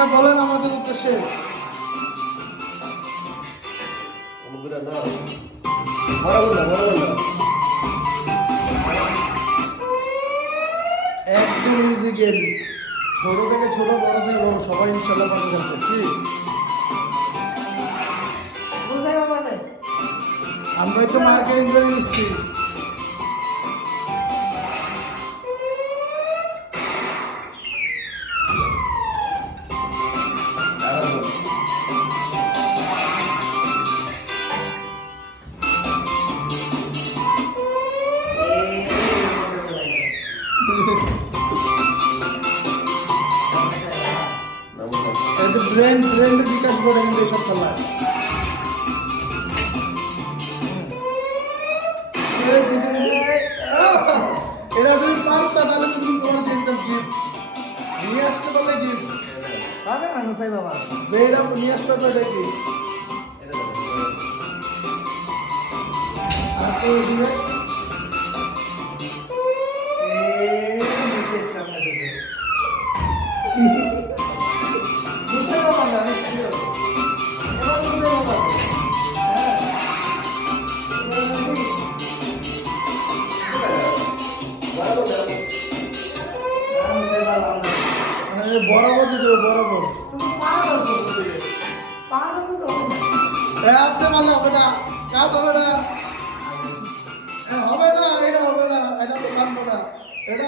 একটা বলেন আমাদের উদ্দেশ্যে। একদম ইজি গেম, ছোট থেকে ছোট, বড় থেকে বড়, সবাই ইনশাল্লাহ পারবে খেলতে। কি আমরাই তো মার্কেটিং করে নিচ্ছি। ব্রেন্ডের বিকাশ করে কিন্তু এইসব খেলা। এটা যদি পারতা তাহলে তুমি তোমার দিতাম গিফট, নিয়ে আসতে পারলে গিফট পাবে না সাই বাবা, যে এটা নিয়ে আসতে পারলে এটা গিফট। আর তো দিবে মুকেশ সামনে দিবে মুসাই বাবা না নিশ্চয় এবার মুসাই বাবা। বরাবর দিতে হবে, বরাবর। আপনি ভালো হবে না, কাজ হবে না, হবে না, এটা হবে না, এটা তো কাটবো না, এটা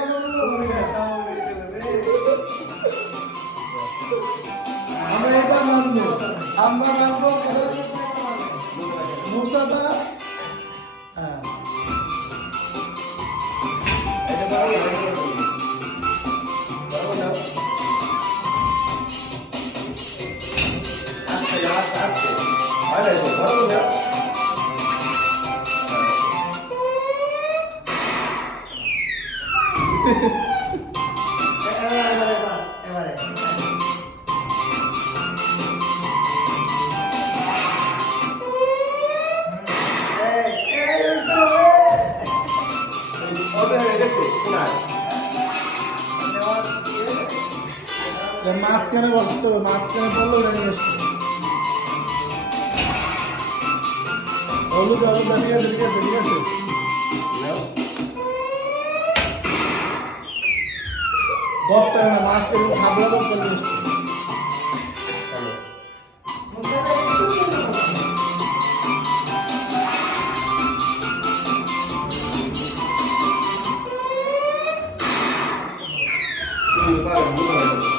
আমরা এটা মানবো, আমরা মানবো মুসাফা। হ্যাঁ মাঝখানে বসতে হবে, মাঝখানে পড়লো ওটা নিয়ে আসছে। হলুদ হলুদ, ঠিক আছে ঠিক আছে ঠিক আছে। ধরতে হবে না, মাঝখানে খাবলা ধরতে নিয়ে আসছে। Vale,